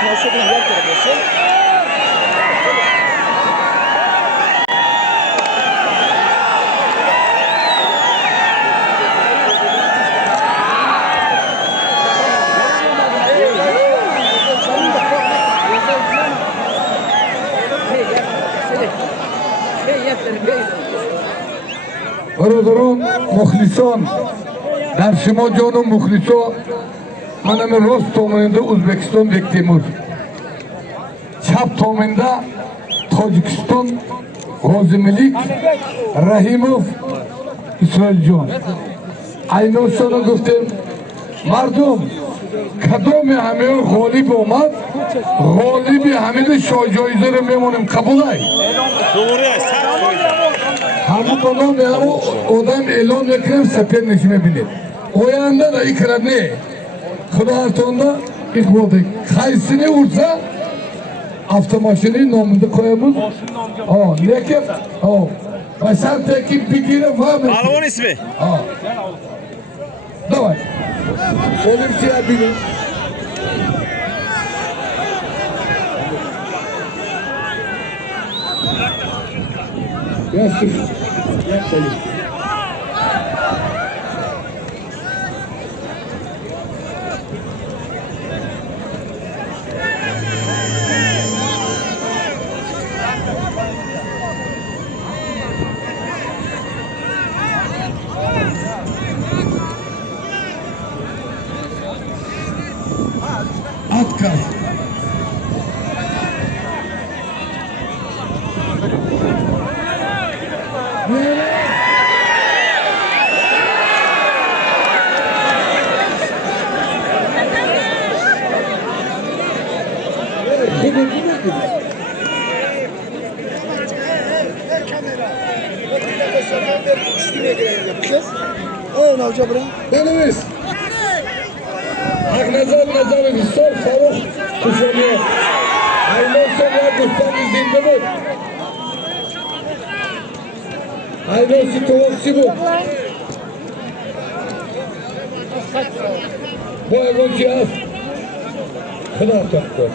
tomosha bilan yer kerak bo'lsa برادران مخلصان در شما جانم مخلصا منم راست تومنده ازبکستان بک تیمور چپ تومنده تاجیکستان غازی ملیک رحیموف اسرائیل جان اینوشانا گفتیم مردم کدام همه غالب آمد غالب همه شاه جایزه رو میمونیم قبول ای همون کنم همون آدم اعلان میکنم سپر نشی میبینید اوینده دا اکرد نه خدا ارتانده اقباده خیسینی ورزه автомашини номинда коямуз лекин башар теки бигире фаме Palvon ismi? Давай. Солимчия бигин. Ясif. Yasalim. Atkaz. Deniz. Aknazar nazarı Hüsor Faruk kuşanıyor. Aynen sonra Gustan izinde bu. Aynen situasi bu. Bu evin cihaz. Kınar taktı.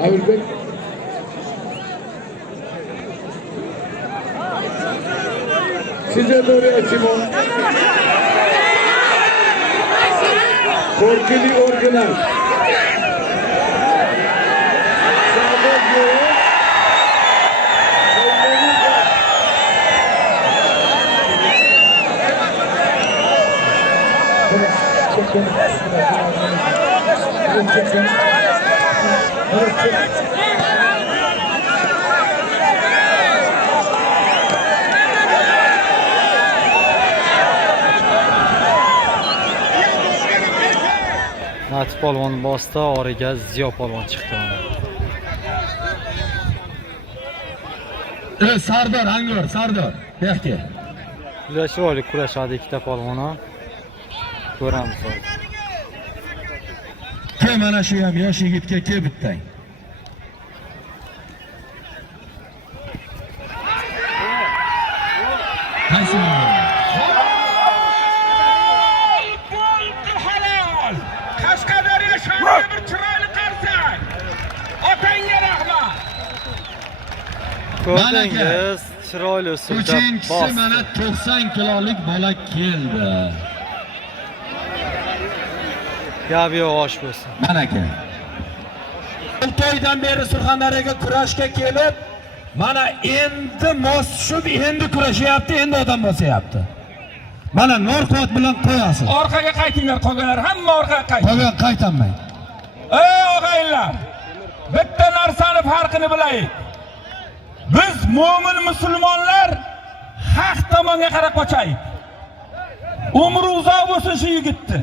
Avilbek. Size doğru açımon. Korkili orijinal. Latif polvon bosdi, origa Ziyo polvon chiqdi. Sardor, Angor, Sardor. Bu yoqqa. Juda chiroyli kurashadi ikkita polvon. Ko'ramiz hozir. Mana shu ham yosh yigitga kel bittang. Qaysi Ko'rdingiz, chiroyli usulda Uchinchisi bosdi. mana 90 kilolik bola keldi. Gabi osh bo'lsin. Mana aka. To'ydan beri Surxondaryoga kurashga kelib, mana endi mos tushib, endi kurashyapti, endi odam bosyapti. Mana Norqot bilan qo'yasiz. Orqaga qaytinglar, qolganlar hamma orqaga qayting. Qolgan qaytaman. Ey og'aylar, bitta narsani farqini bilaylik. Biz mo'min musulmonlar haq tomonga qarab qochaylik. Umri uzoq bo'lsin shu yigitni.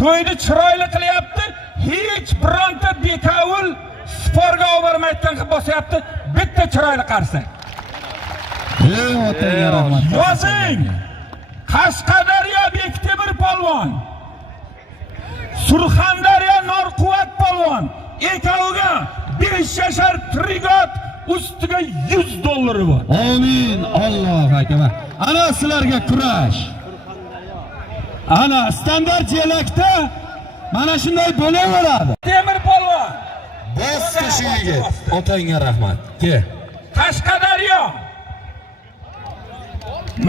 To'yni chiroyli qilyapti, hech bironta bekavul sporga olib bormayotgan qilib bosyapti. Bitta chiroyli qarsak. Ey otaga rahmat. Yozing. Qashqadaryo Bektemir polvon, Surxondaryo Norquvvat polvon ikkoviga 5 yashar trigot ustiga $100 bor. Amin. Allohu akbar. Ana sizlarga kurash. Ana standart yelakda mana shunday bo'laveradi. Temir polvon. Bosti shu yigit. Otangga rahmat. Ke. Qashqadaryo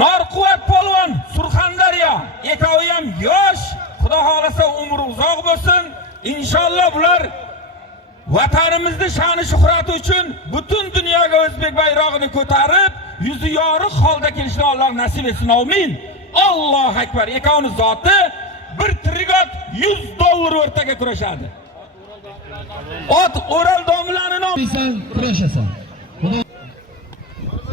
Norquvvat polvon, Surxondaryo ikkovi ham yosh, Xudo xolasa umri uzoq bo'lsin. Inshaalloh bular vatanimizning sha'ni shuhrati uchun butun dunyoga o'zbek bayrog'ini ko'tarib, yuzi yorug' holda kelishni Alloh nasib etsin. Amin. Allohu akbar. Ikkovining zoti bir trigot $100 o'rtaga kurashadi. Ot O'ral domlaning Sen kurashasan.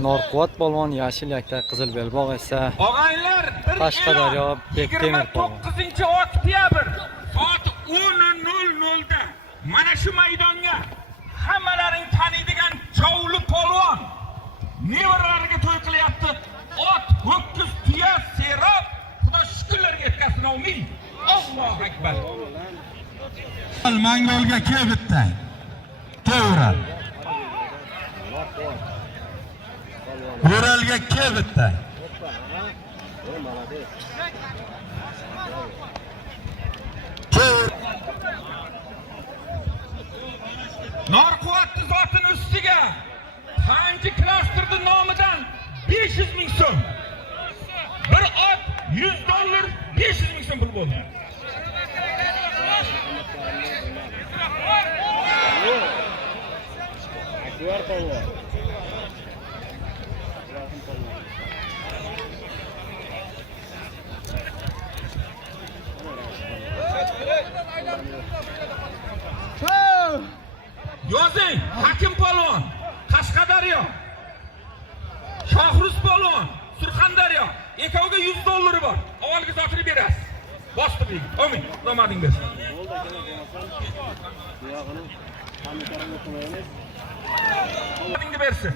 Norquvvat polvon yashil yakta qizil belbog' esa og'aylar, Qashqadaryo Bektemir polvon. 29-oktyabr soat 10:00 da mana shu maydonga hammalaring taniydigan Chovli polvon nevaralariga to'y qilyapti. Ot, ho'kiz, tuya, serob, Xudo shukrlarga yetkazsin. Amin. Allohu akbar. Mangolga kel bitta. To'g'ri. O'ralga kel bitta. Norquvvat zotining ustiga Panji klasterning nomidan 500 ming so'm. Bir ot $100, 500 ming so'm pul bo'ldi. Yozing, Hakim polvon, Qashqadaryo, Shohruz polvon, Surxondaryo, ikkoviga $100 bor. Avvalgi zotini berasiz. Bosdi bek. Amin. Romading bersin. Romadingni bersin.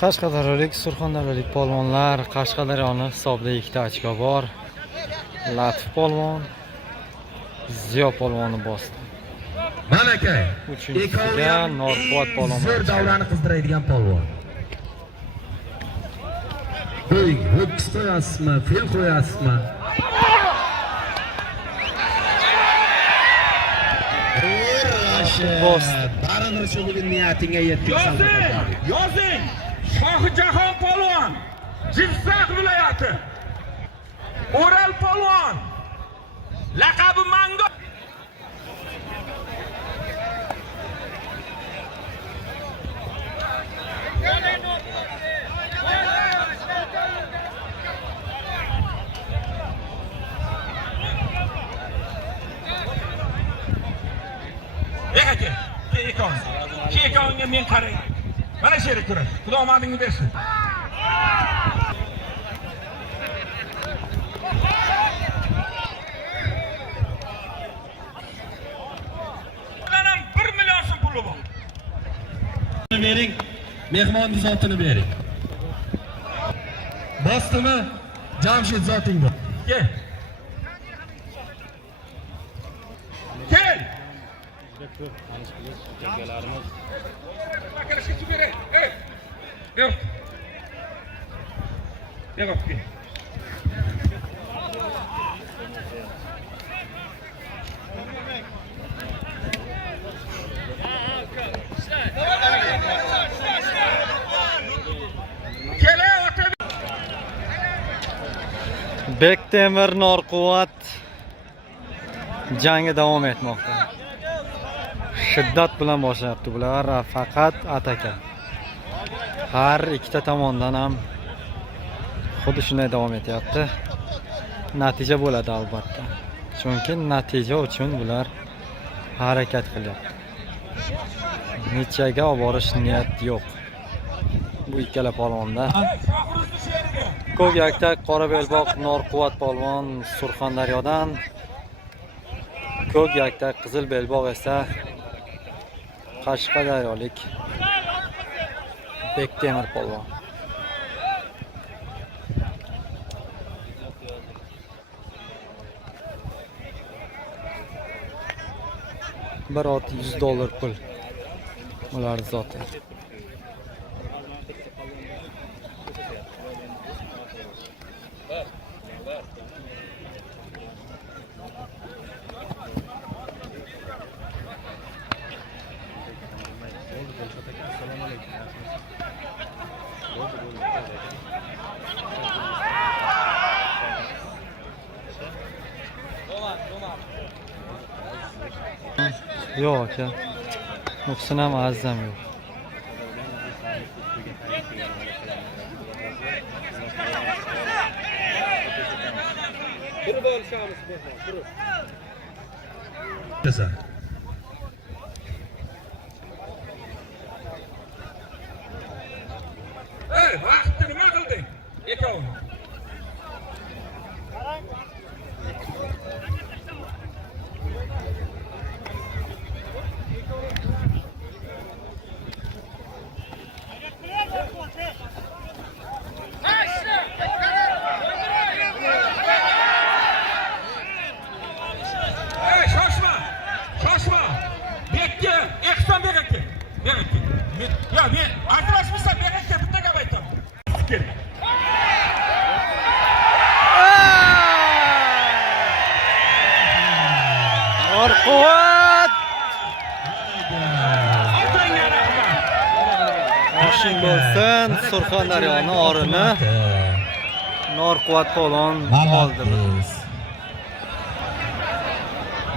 Qashqadaryolik, Surxondaryolik polvonlar Qashqadaryoning hisobida 2 ochko bor. Latif polvon Ziyo polvonni bosdi. Mana aka. Uchinchisiga Norquvvat polvon. Zo'r davrani qizdiradigan polvon. Qo'y, ho'kiz qo'yasizmi, fil qo'yasizmi? Bosdi. Baribir shu bugun niyatingga yetkazsan. Yozing. Shohjahon polvon, Jizzax viloyati. O'ral polvon. Laqabi Mango. Kekonga men qarang. Mana shu yerga ko'ring. Xudo omadingni bersin. Bundan 1 million so'm puli bor. Bering, mehmon zotini bering. Bosdimi? Jamshid zoting bor. Kel. Kel. Yok. Yok. Bektemir Norquvvat jangi davom etmoqda. Shiddat bilan boshlayapti bular, faqat ataka. Har ikkita tomondan ham xuddi shunday davom etyapti. Natija bo'ladi albatta. Chunki natija uchun bular harakat qilyapti. Nechaga olib borish niyat yo'q. Bu ikkala polvonda. Ko'k yaktak qora belboq Norquvvat polvon Surxondaryodan. Ko'k yaktak qizil belboq esa Qashqadaryolik Bektemir polvon. Bir ot $100 pul. Ular zoti. Yo'q aka. Nuqson ham arzam yo'q. Bir bo'lishamiz turib. Kesa. Ey, vaqtni nima qilding? Ikkovini. Ya men ajrashmasa berakka bitta gap aytaman. Kerak. Norquvvat Mashing bo'lsin, Surxondaryoning orini Norquvvat polvon oldi.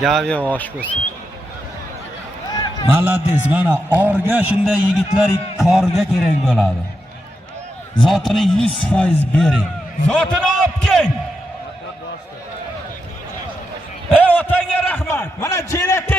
Gap yosh bo'lsin. Malades, mana orga shunday yigitlar korga kerak bo'ladi. Zotini 100% bering. Zotini olib kel. Ey otangga rahmat. Mana chelakka